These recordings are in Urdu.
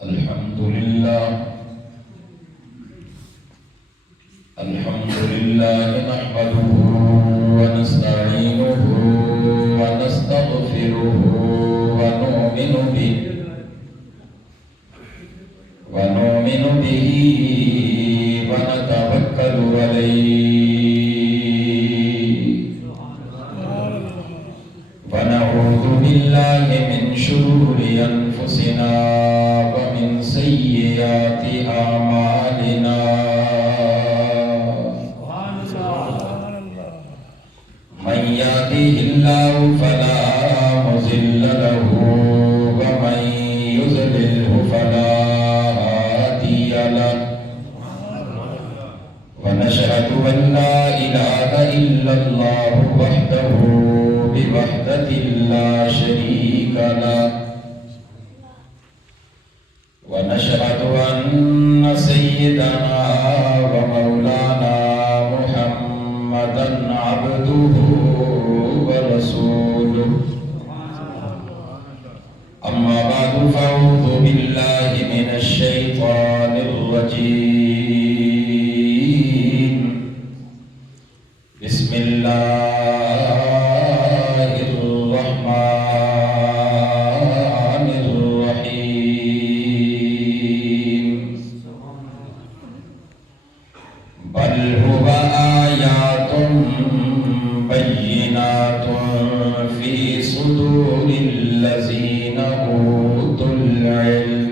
الحمد لله نحمده ونستعينه ونستغفره ونؤمن به ونتوكل عليه ونعوذ بالله من شرور أنفسنا ومن سيئات أعمالنا من يهده الله فلا مضل له ومن يضلله فلا هادي له ونشهد أن لا إله إلا الله وحده بوحدة لا شريك له ونشهد أن سيدنا ومولانا محمدا عبده ورسوله أما بعد فأعوذ بالله من الشيطان الرجيم بسم الله الرحمن الرحيم بل هو آيات بينات في صدور الذين أوتوا العلم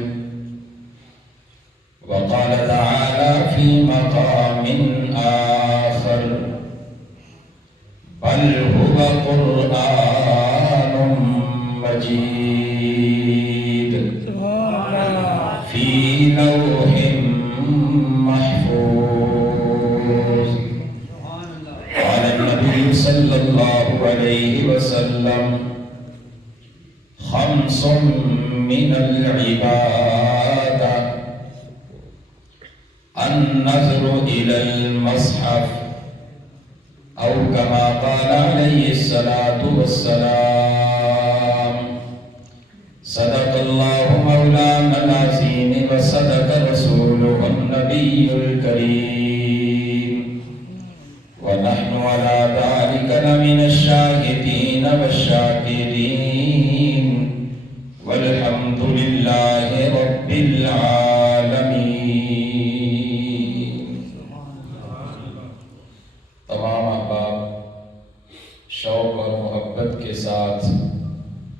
وقال تعالى في مقام آخر بل هو قرآن مجيد في لوح محفوظ قال النبي صلى الله عليه وسلم خمس من العبادة النظر إلى المصحف أو كما قال عليه الصلاة والسلام صدق الله مولانا العظيم وصدق رسوله النبي الكريم ونحن على ذلك لمن الشاهدين والشاكرين والحمد لله رب العالمين. تمام احباب شوق اور محبت کے ساتھ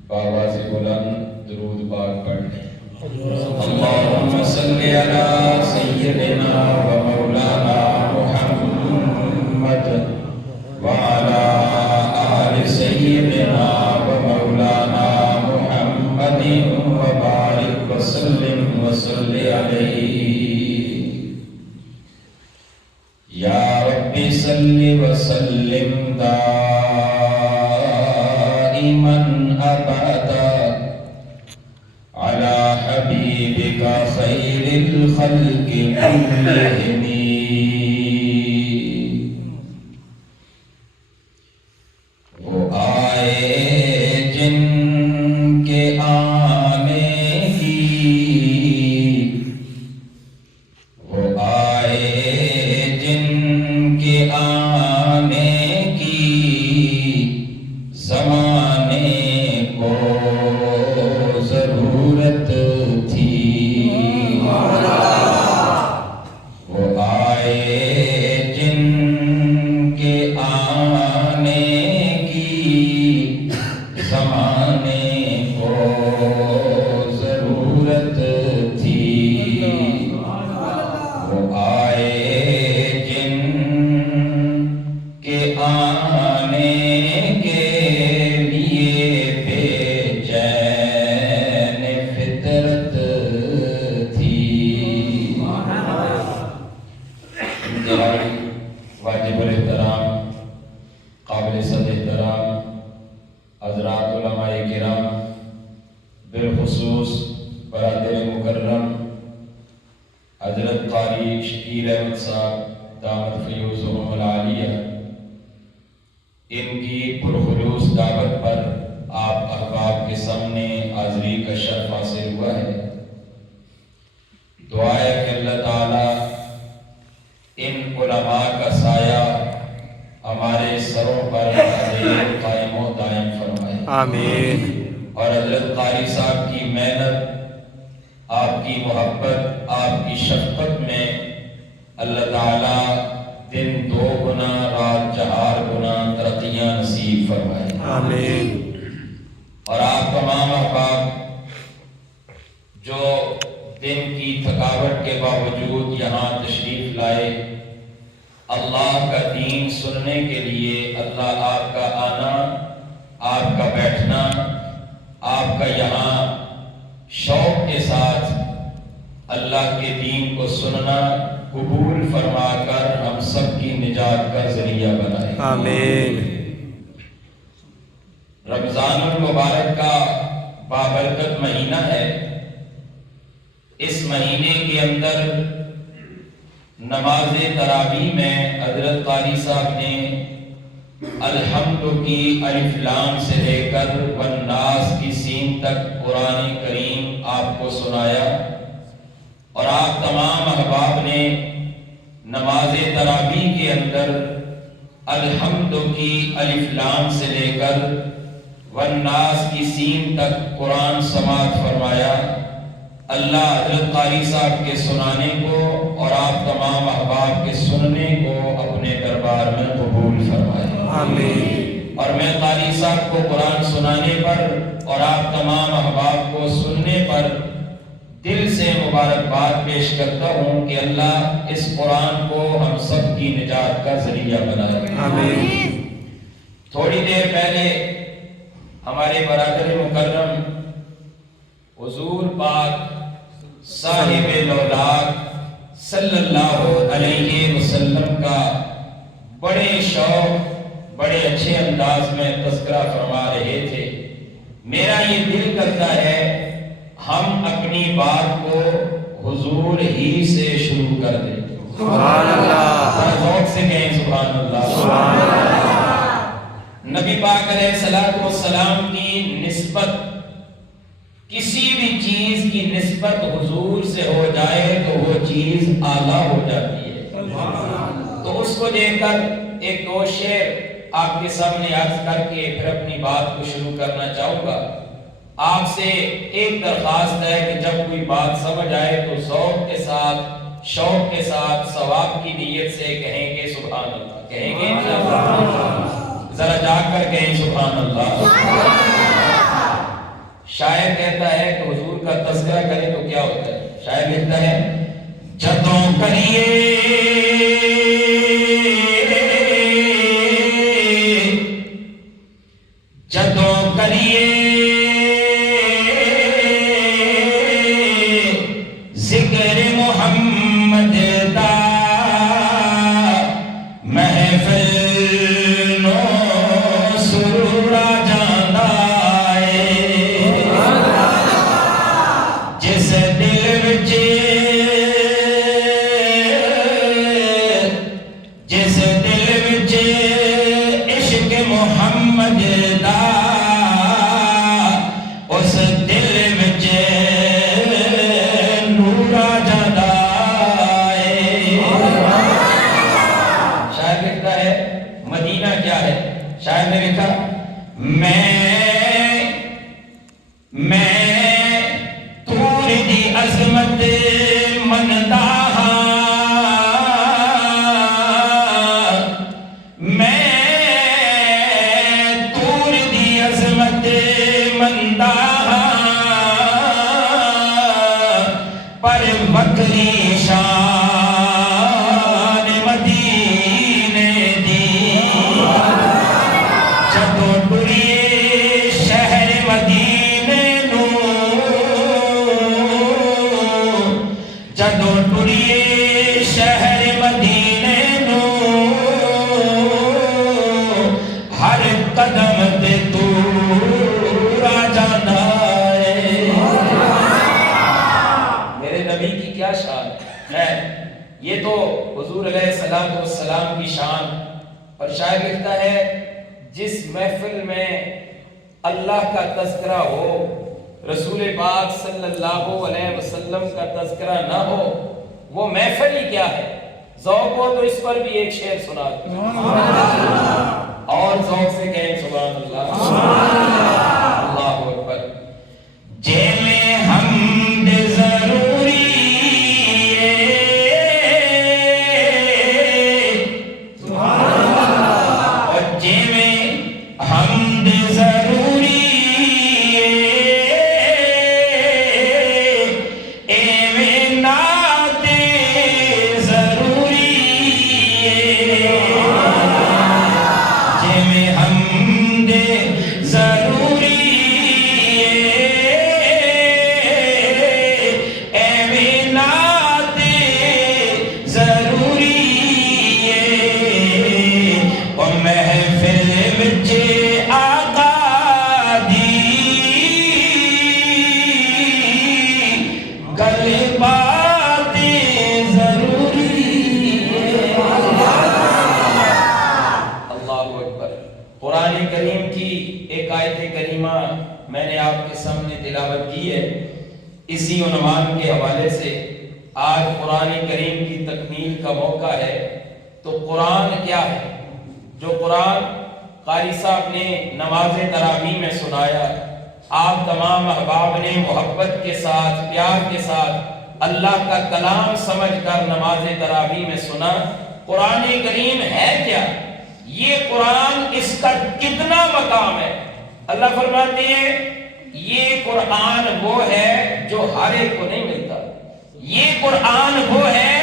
بآواز بلند درود پاک پڑھیں. اللهم صل على سيدنا ومولانا محمد وعلى آل سيدنا ومولانا محمد وبارك وسلم وصل عليه. یا رب صل وسلم دائما ابدا على حبيبك خير الخلق كلهم. وہ آئے جن کے آنے کی وہ آئے کے آنے کی زمانے کو ضرورت تھی. وہ آئے جن کے آنے کی زمانے کو ضرورت تھی. وہ آئے آنے کے لیے بے چین فطرت تھی. انتہائی واجب الاحترام قابل صد احترام حضرات علماء کرام بالخصوص برادر مکرم حضرت قاری شکیل احمد صاحب دامت فیوزہم العالیہ، ان کی پرخلوص دعوت پر آپ احباب کے سامنے حاضری کا شرف حاصل ہوا ہے. آمین۔ اور حضرت قاری صاحب کی محنت، آپ کی محبت، آپ کی شفقت میں اللہ تعالیٰ دن 2 گنا رات 4 گنا ترقیاں نصیب فرمائے، آمین۔ اور آپ تمام احباب جو دن کی تھکاوٹ کے باوجود یہاں تشریف لائے اللہ کا دین سننے کے لیے، اللہ آپ کا آنا، آپ کا بیٹھنا، آپ کا یہاں شوق کے ساتھ اللہ کے دین کو سننا قبول فرما کر ہم سب کی نجات کا ذریعہ بنائے، آمین۔ رمضان المبارک کا بابرکت مہینہ ہے۔ اس مہینے کے اندر نماز تراویح میں حضرت قاری صاحب نے الحمد کی الف لام سے لے کر والناس کی سین تک قرآن کریم آپ کو سنایا، اور آپ تمام احباب نے نماز تراویح کے اندر الحمد کی الف لام سے لے کر والناس کی سین تک قرآن سماعت فرمایا۔ اللہ حضرت قاری صاحب کے سنانے کو اور آپ تمام احباب کے سننے کو اپنے دربار میں قبول فرمائے، آمین۔ اور میں قاری صاحب کو قرآن سنانے پر اور آپ تمام احباب کو سننے پر دل سے مبارکباد پیش کرتا ہوں کہ اللہ اس قرآن کو ہم سب کی نجات کا ذریعہ بنائے، آمین۔ تھوڑی دیر پہلے ہمارے برادر مکرم حضور پاک صاحب لولاک صلی اللہ علیہ وسلم کا بڑے شوق، بڑے اچھے انداز میں تذکرہ فرما رہے تھے۔ میرا یہ دل کرتا ہے ہم اپنی بات کو حضور ہی سے شروع کر دیں۔ سبحان اللہ، ذوق سے کہیں سبحان اللہ۔ سبحان اللہ۔ نبی پاک علیہ الصلوۃ والسلام کی نسبت، کسی بھی چیز کی نسبت حضور سے ہو جائے تو وہ چیز اعلیٰ ہو جاتی ہے۔ تو اس کو دیکھ کر ایک 2 شعر آپ کے سامنے عرض کر کے پھر اپنی بات کو شروع کرنا چاہوں گا۔ آپ سے ایک درخواست ہے کہ جب کوئی بات سمجھ آئے تو ذوق کے ساتھ، شوق کے ساتھ، ثواب کی نیت سے کہیں گے سبحان اللہ، کہیں گے ذرا جا کر کہیں سبحان اللہ۔ شاعر کہتا ہے کہ حضور کا تذکرہ کریں تو کیا ہوتا ہے؟ شاعر لکھتا ہے جدوں کریے جدوں کریے ذکر محمد دا محفل نو سرور آ جاندا جس دل وچ عشق محمد دا اس دل وچ نور آ جاندا ہے۔ شاعر لکھتا ہے مدینہ کیا ہے؟ شاعر نے لکھا میں تور دی عظمت مندا ہاں، میں تور دی عظمت مندا ہاں، پر وکری شان مدینے دی جدوں ٹریے شہر مدینے نو، جدوں ٹریے شہر مدینے نو، ہر قدم تے تو آ جانا ہے۔ میرے نبی کی کیا شان ہے، یہ تو حضور علیہ الصلوۃ والسلام کی شان۔ اور شاعر لکھتا ہے جس محفل میں اللہ کا تذکرہ ہو، رسول پاک صلی اللہ علیہ وسلم کا تذکرہ نہ ہو، وہ محفل ہی کیا ہے۔ ذوق ہو تو اس پر بھی ایک شعر سنا دیں اور ذوق سے کہیں سبحان اللہ۔ جے میں حمد ضروری اور جے میں حمد ضروری ایویں نعت ضروری جے میں حمد ضروری ایویں نعت ضروری اور محفل وچ آقا دی گل بات ضروری اللہ اکبر۔ قرآن کریم کی ایک آیت کریمہ میں نے آپ کے سامنے تلاوت کی ہے اسی عنوان کے حوالے سے۔ آج قرآن کریم کی تکمیل کا موقع ہے، تو قرآن کیا ہے؟ جو قرآن قاری صاحب نے نماز تراویح میں سنایا، آپ تمام احباب نے محبت کے ساتھ، پیار کے ساتھ اللہ کا کلام سمجھ کر نماز تراویح میں سنا۔ قرآن کریم ہے کیا؟ یہ قرآن، اس کا کتنا مقام ہے؟ اللہ فرماتے ہیں یہ قرآن وہ ہے جو ہر ایک کو نہیں ملتا، یہ قرآن وہ ہے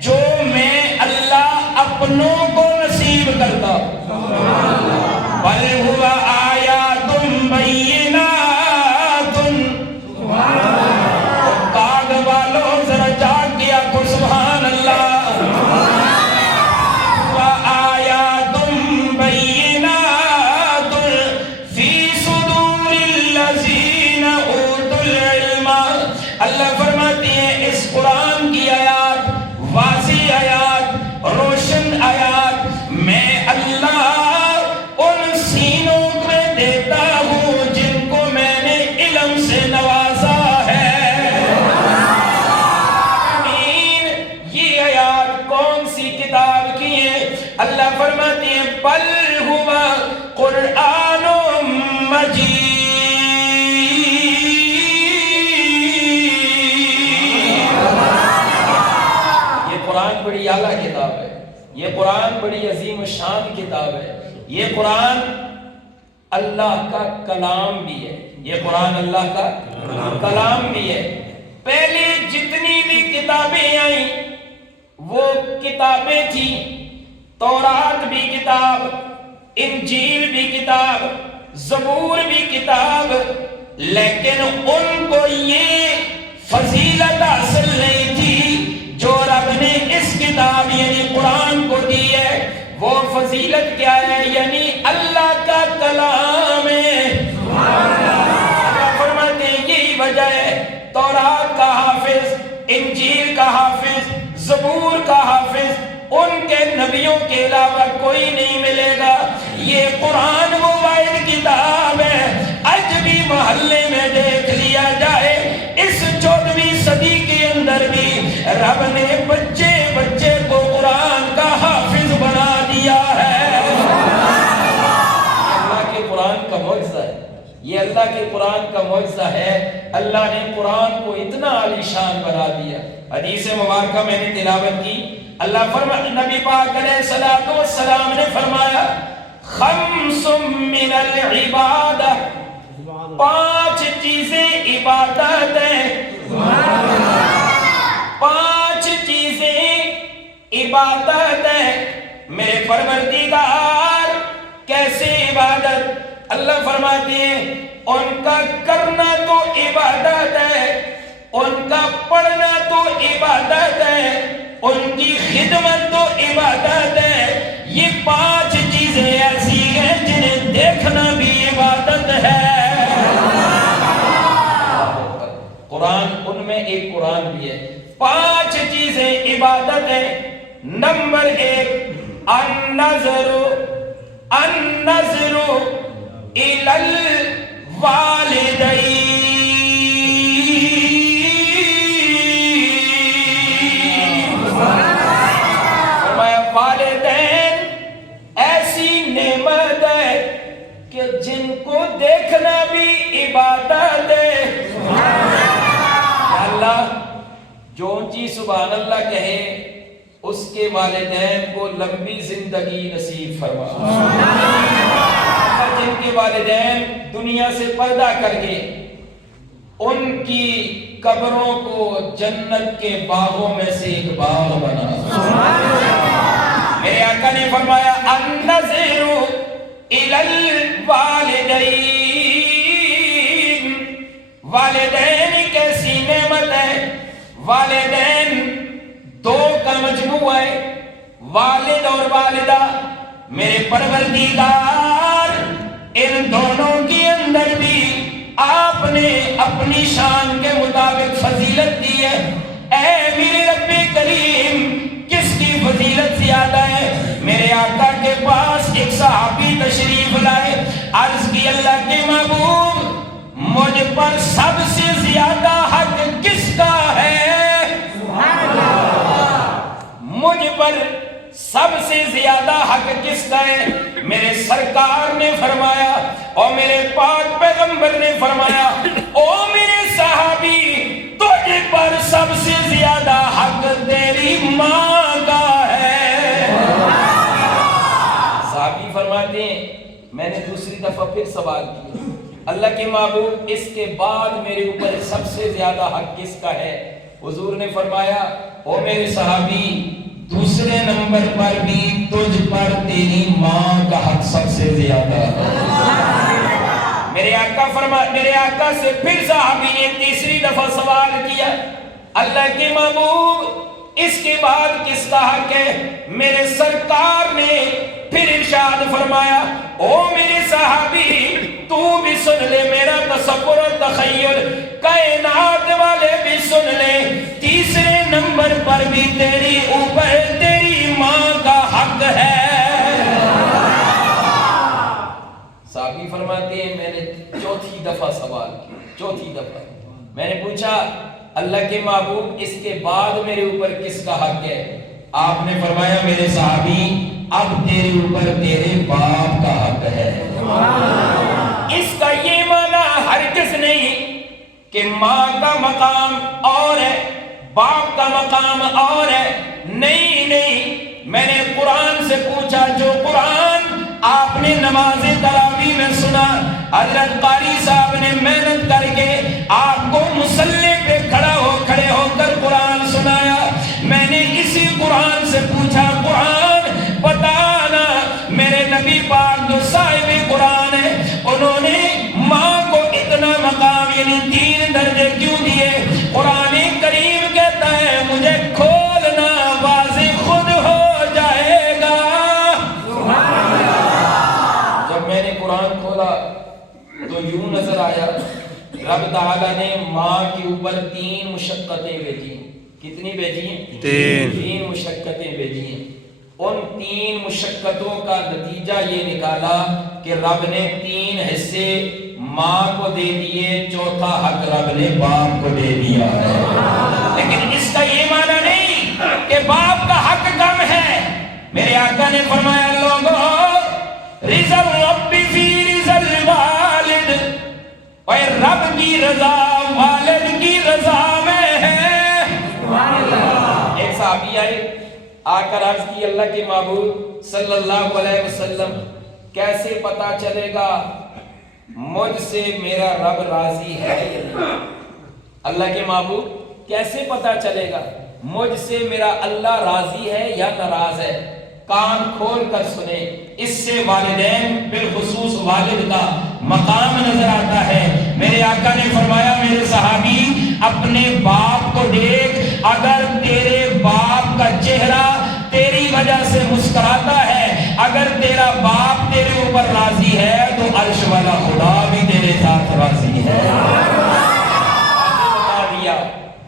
جو میں اللہ اپنوں کو نصیب کرتا ہوں۔ بل ہوا آیات بینات، کاغ والوں ذرا جاگ گیا کو سبحان اللہ۔ وآیات بینات فی صدور الذین اوتوا العلم، اللہ فرماتے ہیں اس قرآن کی آیات، واضح آیات، روشن آیات میں اللہ ان سینوں میں دیتا ہوں جن کو میں نے علم سے نوازا ہے۔ آمین۔ یہ آیات کون سی کتاب کی ہیں؟ اللہ فرماتے ہیں بل ہوا قرآن مجید، یہ قرآن بڑی اعلیٰ کتاب ہے، یہ قرآن بڑی عظیم و شان کتاب ہے، یہ قرآن اللہ کا کلام بھی ہے، یہ قرآن اللہ کا کلام بھی ہے۔ پہلے جتنی بھی کتابیں آئیں وہ کتابیں تھیں، تورات بھی کتاب، انجیل بھی کتاب، زبور بھی کتاب، لیکن ان کو یہ فضیلت حاصل نہیں تھی جو رب نے اس کتاب یعنی قرآن کو دی ہے۔ وہ فضیلت کیا ہے؟ یعنی اللہ کا کلام ہے۔ اللہ فرماتے ہیں یہی وجہ ہے تورات کا حافظ، انجیل کا حافظ، زبور کا حافظ ان کے نبیوں کے علاوہ کوئی نہیں ملے گا۔ یہ قرآن وہ واحد کتاب ہے، آج بھی محلے میں دیکھ لیا جائے اس 14ویں صدی کے اندر بھی رب نے بچے بچے کو قرآن کا حافظ بنا دیا ہے۔ اللہ کے قرآن کا معجزہ ہے، یہ اللہ کے قرآن کا معجزہ ہے۔ اللہ نے قرآن کو اتنا عالی شان بنا دیا۔ حدیث مبارکہ میں نے تلاوت کی، اللہ فرمایا، نبی پاک علیہ الصلوۃ والسلام نے فرمایا خمس من العبادہ، 5 چیزیں عبادت ہیں، 5 چیزیں عبادت ہیں۔ میرے پروردگار کیسے عبادت؟ اللہ فرماتے ہیں ان کا کرنا تو عبادت ہے، ان کا پڑھنا تو عبادت ہے، ان کی خدمت تو عبادت ہے۔ یہ 5 چیزیں ایسی ہیں جنہیں دیکھنا بھی عبادت ہے۔ قرآن ان میں ایک قرآن بھی ہے۔ 5 چیزیں عبادت ہیں۔ نمبر 1 النظر الی الوالدین، فرمایا والدین ایسی نعمت ہے کہ جن کو دیکھنا بھی عبادت ہے۔ جو اونچی سبحان اللہ کہے اس کے والدین کو لمبی زندگی نصیب فرما. جن کے والدین دنیا سے پردہ کر گئے ان کی قبروں کو جنت کے باغوں میں سے ایک باغ بنا. میرے آقا نے فرمایا النظر الی الوالدین، والدین کیسی نعمت ہے. والدین دو کا مجموعہ ہے، والد اور والدہ. میرے پروردگار ان دونوں کے اندر بھی آپ نے اپنی شان کے مطابق فضیلت دی ہے. اے میرے رب کریم کس کی فضیلت زیادہ ہے؟ میرے آقا کے پاس ایک صحابی تشریف لائے، عرض کی اللہ کے محبوب مجھ پر سب سے زیادہ حق کس کا ہے؟ مجھ پر سب سے زیادہ حق کس کا ہے؟ میرے سرکار نے فرمایا اور میرے پاک پیغمبر نے فرمایا او میرے صحابی تجھ پر سب سے زیادہ حق تیری ماں کا ہے. صحابی فرماتے ہیں میں نے دوسری دفعہ پھر سوال کیا اللہ کے محبوب اس کے بعد میرے اوپر سب سے زیادہ حق کس کا ہے؟ حضور نے فرمایا او میرے صحابی دوسرے نمبر پر بھی تجھ پر تیری ماں کا حق سب سے زیادہ ہے. میرے آقا سے پھر صحابی نے تیسری دفعہ سوال کیا اللہ کے محبوب اس کے بعد کس کا حق ہے؟ میرے سرکار نے پھر ارشاد فرمایا او میرے صحابی تو بھی سن لے، میرا تصور اور تخیل کائنات والے بھی سن لے، تیسرے نمبر پر بھی تیری اوپر تیری ماں کا حق ہے. صحابی فرماتے ہیں میں نے چوتھی دفعہ سوال کیا، چوتھی دفعہ میں نے پوچھا اللہ کے محبوب اس کے بعد میرے اوپر کس کا حق ہے؟ آپ نے فرمایا میرے صحابی اب تیرے اوپر تیرے باپ کا حق ہے. اس کا یہ معنی ہرگز نہیں کہ ماں کا مقام اور ہے باپ کا مقام اور ہے. نہیں نہیں، میں نے قرآن سے پوچھا جو قرآن آپ نے نماز تراویح میں سنا، حضرت قاری صاحب نے محنت کر کے آپ کو مصلی پہ کھڑے ہو کر قرآن سنایا. میں نے اسی قرآن سے پوچھا قرآن بتانا میرے نبی پاک جو صاحب قرآن ہے انہوں نے ماں کو اتنا مقام یعنی 3 درجے کیوں دیے؟ قرآن کریم کہتا ہے مجھے کھولنا واضح خود ہو جائے گا. جب میں نے قرآن کھولا تو یوں نظر آیا رب تعالیٰ نے ماں کے اوپر 3 مشقتیں بھیجی. کتنی بھیجی ہیں؟ 3 مشقتیں بھیجی ہیں. ان 3 مشقتوں کا نتیجہ یہ نکالا کہ رب نے 3 حصے ماں کو دے دیے، چوتھا حق رب نے باپ کو دے دیا ہے. لیکن اس کا یہ معنی نہیں کہ باپ کا حق کم ہے. میرے آقا نے فرمایا لوگوں رضا الرب فی رضا الوالد، اور رب کی رضا والد کی رضا میں ہے. ایک صحابی آئے آ کر عرض کی اللہ کے محبوب صلی اللہ علیہ وسلم کیسے پتا چلے گا مجھ سے میرا رب راضی ہے یا نہیں؟ اللہ کے محبوب کیسے پتا چلے گا مجھ سے میرا اللہ راضی ہے یا ناراض ہے؟ کان کھول کر سنے، اس سے والدین بالخصوص والد کا مقام نظر آتا ہے. میرے آقا نے فرمایا میرے صحابی اپنے باپ کو دیکھ، اگر تیرے باپ کا چہرہ تیری وجہ سے مسکراتا ہے، اگر تیرا باپ تیرے اوپر راضی ہے تو عرش والا خدا بھی تیرے ساتھ راضی ہے.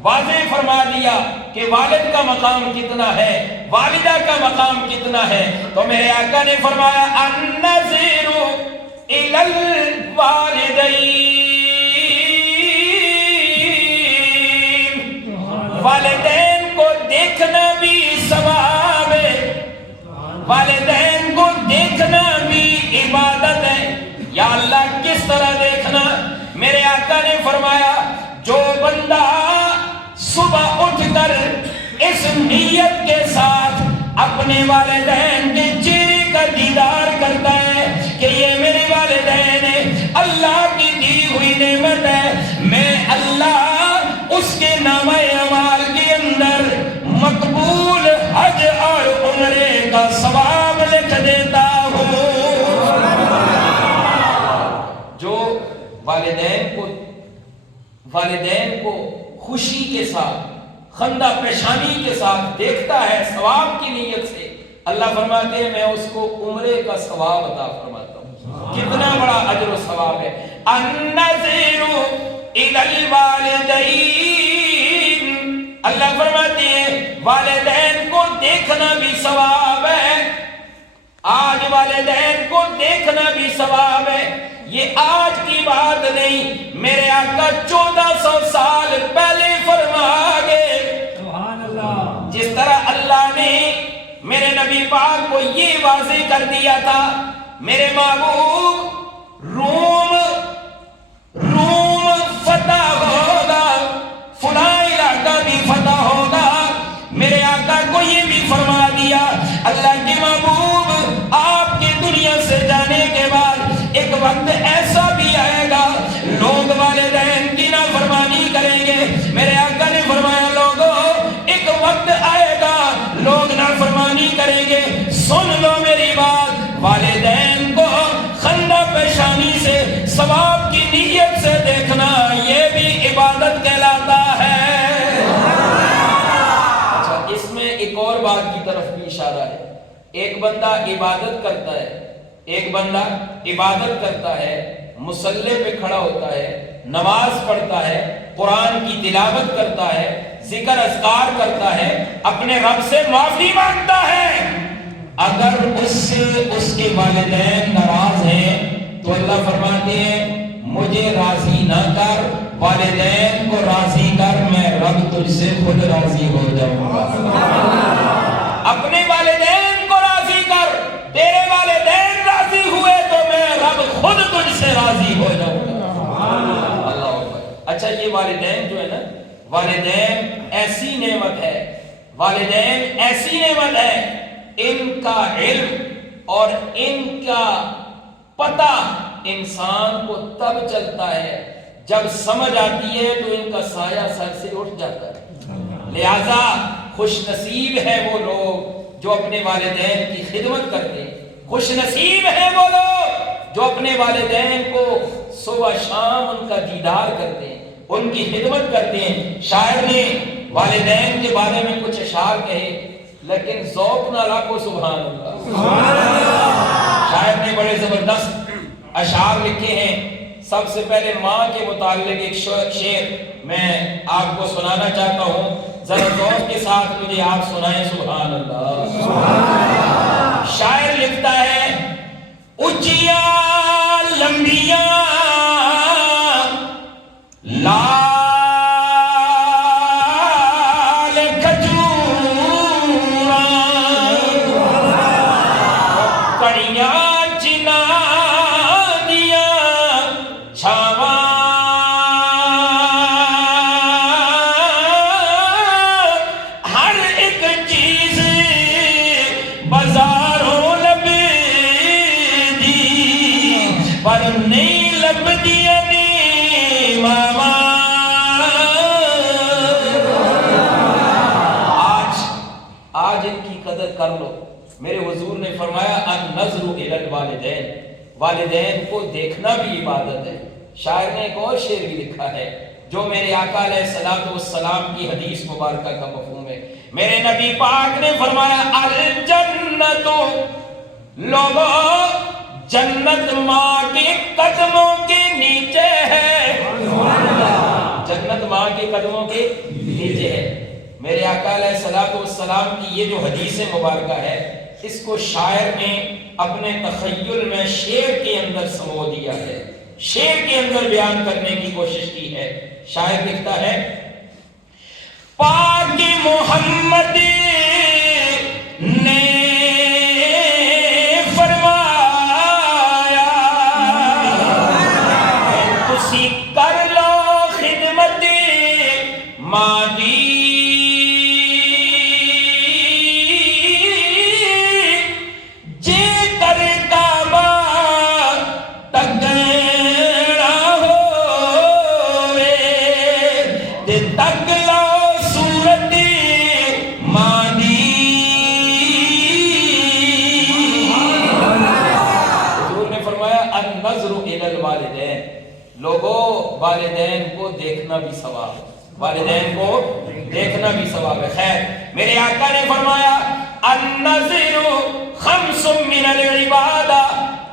واضح فرما دیا کہ والد کا مقام کتنا ہے، والدہ کا مقام کتنا ہے. تو میرے آقا نے فرمایا النظر الی الوالدین، والدین کو دیکھنا بھی ثواب ہے، والدین کو دیکھنا بھی عبادت ہے. یا اللہ کس طرح دیکھنا؟ میرے آقا نے فرمایا جو بندہ صبح اٹھ کر اس نیت کے ساتھ اپنے والدین کے چہرے کا دیدار کرتا ہے کہ یہ میرے والدین ہیں، اللہ کی دی ہوئی نعمت ہے، میں اللہ اس کے نامہ اعمال کے اندر مقبول حج اور عمرے کا ثواب لکھ دیتا ہوں۔ جو والدین کو خوشی کے ساتھ، خندہ پیشانی کے ساتھ دیکھتا ہے ثواب کی نیت سے، اللہ فرماتے ہیں میں اس کو عمرے کا ثواب عطا فرماتا ہوں۔ کتنا بڑا اجر و ثواب ہے۔ النذیر الی الوالدین، اللہ فرماتے ہیں والدین کو دیکھنا بھی ثواب ہے۔ آج والدین کو دیکھنا بھی ثواب ہے۔ یہ آج کی بات نہیں، میرے آقا 1400 سال پہلے فرما گئے۔ سبحان اللہ۔ جس طرح اللہ نے میرے نبی پاک کو یہ واضح کر دیا تھا، میرے محبوب روم فتح ہوگا، فلاں علاقہ بھی فتح ہوگا، میرے آقا کو یہ بھی فرما دیا اللہ کے محبوب آپ کے دنیا سے جانے کے بعد ایک وقت ایسا بھی آئے گا لوگ والدین کی نافرمانی کریں گے۔ میرے آقا نے فرمایا لوگوں ایک وقت آئے گا لوگ نافرمانی کریں گے، سن لو میری بات، والدین کو خندہ پیشانی سے ثواب کی نیت سے دیکھنا یہ بھی عبادت کہلاتا ہے۔ اچھا، اس میں ایک اور بات کی طرف بھی اشارہ ہے۔ ایک بندہ عبادت کرتا ہے، مصلی پہ کھڑا ہوتا ہے، نماز پڑھتا ہے، قرآن کی تلاوت کرتا ہے، ذکر اذکار کرتا ہے، اپنے رب سے معافی مانگتا ہے، اگر اس کے والدین ناراض ہیں تو اللہ فرماتے ہیں مجھے راضی نہ کر، والدین کو راضی کر، میں رب تجھ سے خود راضی ہو جاؤں گا۔ اپنے والدین کو راضی کر، تیرے والدین راضی ہوئے تو میں رب خود تجھ سے راضی ہو جاؤں گا۔ اللہ اکبر۔ اچھا، یہ والدین جو ہے نا، والدین ایسی نعمت ہے، ان کا علم اور ان کا پتہ انسان کو تب چلتا ہے جب سمجھ آتی ہے تو ان کا سایہ سر سے اٹھ جاتا ہے۔ لہذا خوش نصیب ہے وہ لوگ جو اپنے والدین کی خدمت کرتے ہیں، خوش نصیب ہیں وہ لوگ جو اپنے والدین کو صبح شام ان کا دیدار کرتے ہیں، ان کی خدمت کرتے ہیں۔ شاعر نے والدین کے بارے میں کچھ اشعار کہے لیکن ذوق نہ لاکھو سبحان اللہ۔ شاعر نے بڑے زبردست اشعار لکھے ہیں۔ سب سے پہلے ماں کے متعلق ایک شعر میں آپ کو سنانا چاہتا ہوں، ذرا ذوق کے ساتھ مجھے آپ سنائیں سبحان اللہ۔ شاعر لکھتا ہے اچیا لمبیاں کر لو۔ میرے حضور نے فرمایا النظر الی الوالدین، والدین کو دیکھنا بھی عبادت ہے۔ شاعر نے ایک اور شعر بھی لکھا ہے جو میرے آقا علیہ الصلوۃ والسلام کی حدیث مبارکہ کا مفہوم ہے۔ میرے نبی پاک نے فرمایا الجنت، لوگوں جنت ماں کے قدموں کے نیچے ہے۔ جنت ماں کے قدموں کے نیچے ہے۔ میرے آقا علیہ الصلوۃ والسلام کی یہ جو حدیث مبارکہ ہے، اس کو شاعر نے اپنے تخیل میں شعر کے اندر سمو دیا ہے، شعر کے اندر بیان کرنے کی کوشش کی ہے۔ شاعر لکھتا ہے پاک محمد نے فرمایا تسی کر لو خدمت ماں دی، لوگوں والدین کو دیکھنا بھی ثواب، والدین کو دیکھنا بھی ثواب ہے۔ خیر میرے آقا نے فرمایا النظر خمس من العبادہ،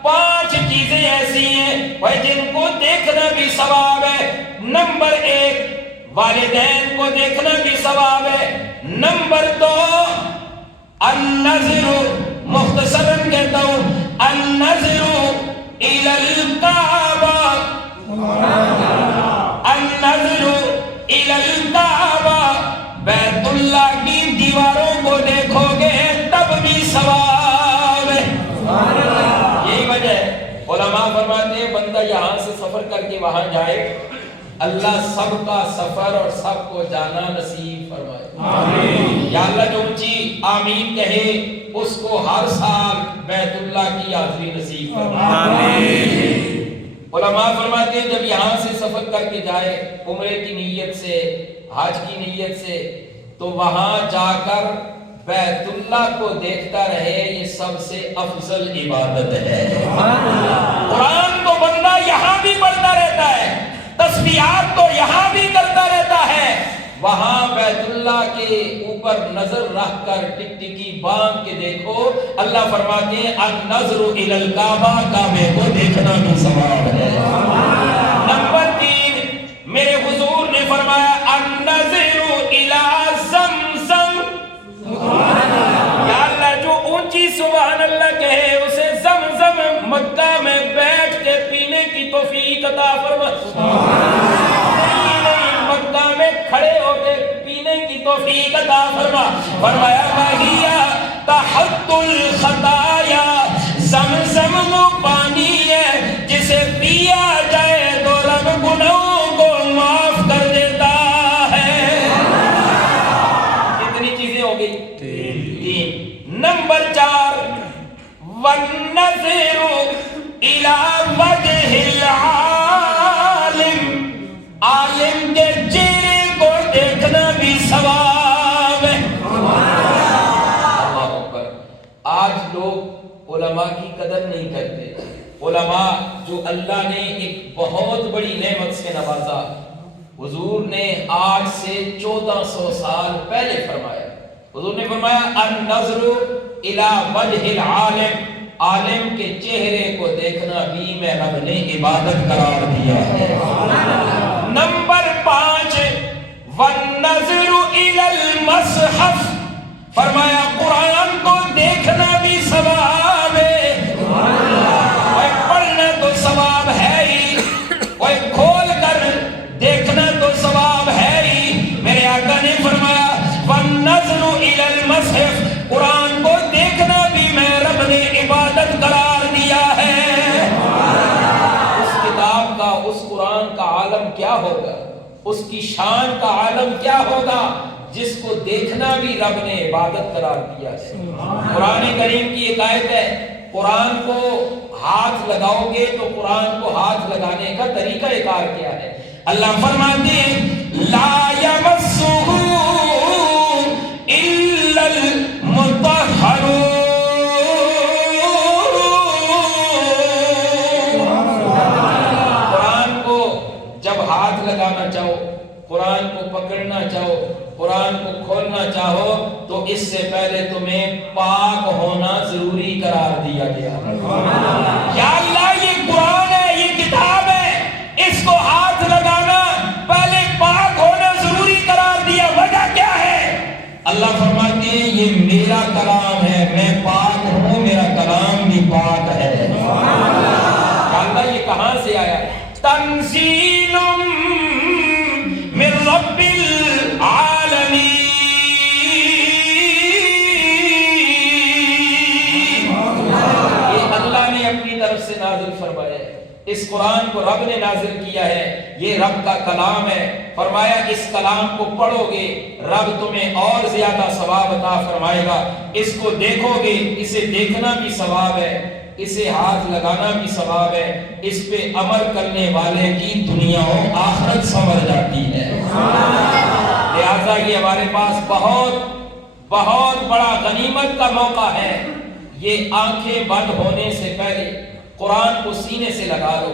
5 چیزیں ایسی ہیں وہ جن کو دیکھنا بھی ثواب ہے۔ نمبر 1 والدین کو دیکھنا بھی ثواب ہے۔ نمبر 2 النظر، مختصراً کہتا ہوں، النظر الی الکعبہ، النظر الی الکعبہ، بیت اللہ کی دیواروں کو دیکھو گے تب بھی ثواب ہے۔ یہی وجہ ہے علماء فرماتے ہیں بندہ یہاں سے سفر کر کے وہاں جائے، اللہ سب کا سفر اور سب کو جانا نصیب فرمائے، آمین۔ یا اللہ جو اونچی آمین کہے اس کو ہر سال بیت اللہ کی حاضری نصیب فرمائے، آمین۔ علماء فرماتے ہیں جب یہاں سے سفر کر کے جائے عمرے کی نیت سے، حج کی نیت سے، تو وہاں جا کر بیت اللہ کو دیکھتا رہے، یہ سب سے افضل عبادت ہے۔ قرآن تو بندہ یہاں بھی پڑھتا رہتا ہے، تسبیحات تو یہاں بھی کرتا رہتا ہے، وہاں بیت اللہ کے اوپر نظر رکھ کر ٹکٹکی باندھ کے دیکھو، اللہ فرماتے ہیں النظر الی الکعبہ، کعبے کو دیکھنا بھی ثواب ہے۔ نمبر 3 میرے حضور نے فرمایا النظر الی زمزم، یا اللہ جو اونچی سبحان اللہ کہے اسے زمزم مکہ میں بیٹھ کے پینے کی توفیق عطا فرما، مکہ میں کھڑے ہو کے پینے کی توفیق عطا فرما۔ فرمایا وَهِيَ تَحُطُّ الْخَطَايَا، زمزم وہ پانی ہے جسے پیا جائے تو رب گناہوں کو معاف کر دیتا ہے۔ کتنی چیزیں ہو گئی؟ 3۔ نمبر 4 وَالنَّظِرُ إِلَى وَجْهِ الْعَالِمِ، عالم کے چہرے کو دیکھنا بھی ثواب ہے۔ اللہ اکبر۔ آج لوگ علماء کی قدر نہیں کرتے، علماء جو اللہ نے ایک بہت بڑی نعمت سے نوازا، حضور نے آج سے 1400 سال پہلے فرمایا، حضور نے فرمایا النظر الی وجہ العالم، عالم کے چہرے کو دیکھنا بھی میں رب نے عبادت قرار دیا ہے۔ نمبر 5 والنظر الی المصحف، فرمایا قرآن کو دیکھنا بھی ثواب ہے۔ وہ پڑھنا تو ثواب ہے ہی، وہ کھول کر دیکھنا تو ثواب ہے ہی۔ میرے آقا نے فرمایا والنظر الی المصحف، قرآن کو دیکھنا بھی میں رب نے عبادت قرار دیا ہے۔ اس کتاب کا، اس قرآن کا عالم کیا ہوگا، اس کی شان کا عالم کیا ہوگا جس کو دیکھنا بھی رب نے عبادت قرار دیا ہے۔ قرآن کریم کی ایک آیت ہے، قرآن کو ہاتھ لگاؤ گے تو قرآن کو ہاتھ لگانے کا طریقہ کار کیا ہے؟ اللہ فرماتے ہیں لا یمسہ الا المطہرون، قرآن کو جب ہاتھ لگانا چاہو، قرآن کو پکڑنا چاہو، قرآن کو کھولنا چاہو تو اس سے پہلے تمہیں پاک ہونا ضروری قرار دیا گیا۔ یا اللہ یہ قرآن ہے، یہ کتاب ہے، اس کو ہاتھ لگانا پہلے پاک ہونا ضروری قرار دیا، وجہ کیا ہے؟ اللہ فرماتے ہیں یہ میرا کلام ہے، میں پاک ہوں، میرا کلام بھی پاک ہے۔ یا اللہ یہ کہاں سے آیا؟ تنزیل من رب العالمین، یہ اللہ نے اپنی طرف سے نازل فرمایا ہے، اس قرآن کو رب نے نازل کیا ہے، یہ رب کا کلام ہے۔ فرمایا اس کلام کو پڑھو گے رب تمہیں اور زیادہ ثواب عطا فرمائے گا، اس کو دیکھو گے، اسے دیکھنا بھی ثواب ہے، اسے ہاتھ لگانا بھی ثواب ہے، اس پہ عمل کرنے والے کی دنیا و آخرت سنور جاتی ہے۔ لہذا یہ ہمارے پاس بہت بڑا غنیمت کا موقع ہے، یہ آنکھیں بند ہونے سے پہلے قرآن کو سینے سے لگا لو،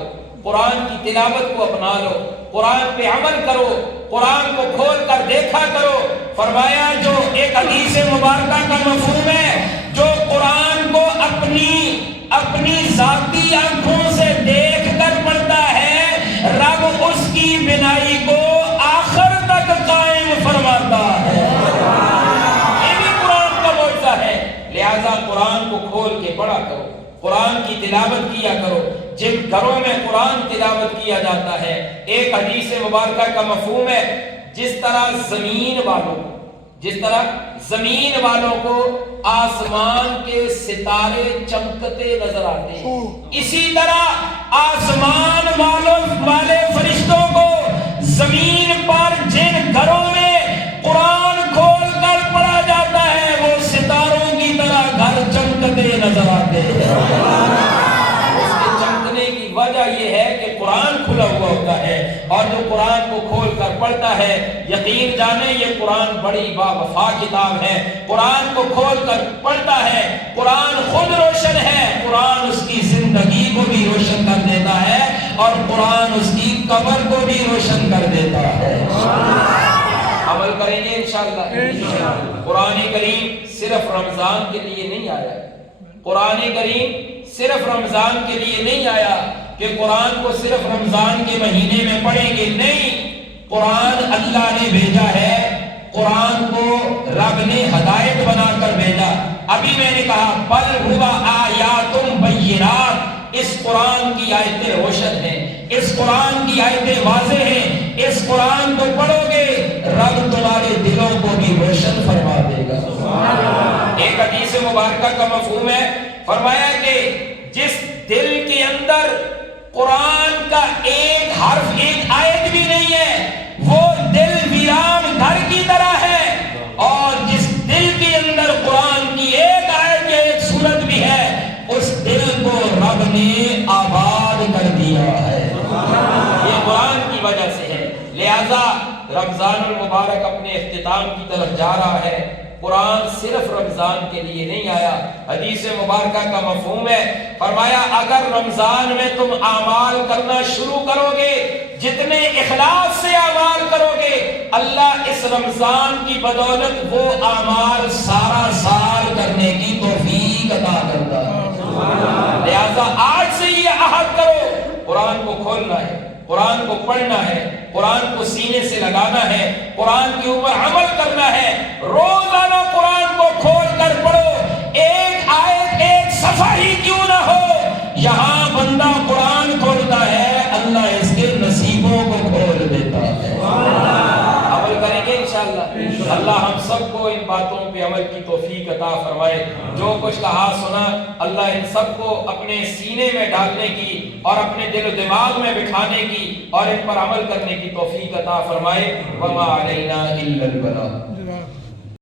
قرآن کی تلاوت کو اپنا لو، قرآن پہ عمل کرو، قرآن کو کھول کر دیکھا کرو۔ فرمایا جو ایک حدیث مبارکہ کا مفہوم ہے، جو قرآن کو اپنی ذاتی آنکھوں سے دیکھ کر پڑھتا ہے، رب اس کی بینائی کو آخر تک قائم فرماتا ہے۔ یہ بھی قرآن کا معجزہ ہے۔ لہذا قرآن کو کھول کے پڑھا کرو، قرآن کی تلاوت کیا کرو۔ جن گھروں میں قرآن تلاوت کیا جاتا ہے، ایک حدیث مبارکہ کا مفہوم ہے، جس طرح زمین والوں کو آسمان کے ستارے چمکتے نظر آتے ہیں، اسی طرح آسمان والے فرشتوں کو زمین پر جن گھروں میں قرآن کھول کر پڑھا جاتا ہے، وہ ستاروں کی طرح گھر چمکتے نظر آتے ہیں۔ اس کے چمکنے کی وجہ یہ ہے کہ قرآن کھلا ہوا ہوتا ہے، اور جو قرآن کو کھول کر پڑھتا ہے، یقین جانے یہ قرآن بڑی باوفا کتاب ہے۔ قرآن کو کھول کر پڑھتا ہے، قرآن خود روشن ہے، قرآن اس کی زندگی کو بھی روشن کر دیتا ہے، اور قرآن اس کی قبر کو بھی روشن کر دیتا ہے۔ عمل کریں گے انشاءاللہ۔ قرآن کریم صرف رمضان کے لیے نہیں آیا، قرآن کریم صرف رمضان کے لیے نہیں آیا کہ قرآن کو صرف رمضان کے مہینے میں پڑھیں گے، نہیں، قرآن اللہ نے بھیجا ہے، قرآن کو رب نے ہدایت بنا کر بھیجا۔ ابھی میں نے کہا بل ہوا آیات بینات، اس قرآن کی آیتیں روشن ہیں، اس قرآن کی آیتیں واضح ہیں، اس قرآن کو پڑھو گے رب تمہارے دلوں کو بھی روشن فرما دے گا۔ ایک حدیث مبارکہ کا مفہوم ہے، فرمایا کہ جس دل کے اندر قرآن کا ایک حرف ایک آیت بھی نہیں ہے، وہ دل ویران گھر کی طرح ہے، اور جس دل کے اندر قرآن کی ایک آیت یا ایک سورت بھی ہے، اس دل کو رب نے آباد کر دیا ہے۔ یہ قرآن کی وجہ سے ہے۔ لہذا رمضان المبارک اپنے اختتام کی طرف جا رہا ہے۔ قرآن صرف رمضان کے لیے نہیں آیا، حدیث مبارکہ کا مفہوم ہے، فرمایا اگر رمضان میں تم اعمال کرنا شروع کرو گے، جتنے اخلاص سے اعمال کرو گے، اللہ اس رمضان کی بدولت وہ اعمال سارا سال کرنے کی توفیق عطا کرتا ہے۔ لہذا آج سے یہ عہد کرو، قرآن کو کھولنا ہے، قرآن کو پڑھنا ہے، قرآن کو سینے سے لگانا ہے، قرآن کے اوپر عمل کرنا ہے۔ روزانہ قرآن کو کھول کر پڑھو، ایک آیت ایک صفحہ ہی کیوں نہ ہو، یہاں بندہ قرآن کھولتا ہے، اللہ اس کے نصیبوں کو کھول دیتا ہے۔ عمل کریں گے انشاءاللہ۔ اللہ ہم سب کو ان باتوں پہ عمل کی توفیق عطا فرمائے۔ جو کچھ کہا سنا، اللہ ان سب کو اپنے سینے میں ڈالنے کی اور اپنے دل و دماغ میں بٹھانے کی اور ان پر عمل کرنے کی توفیق عطا فرمائے۔ وما علینا الا البلاغ۔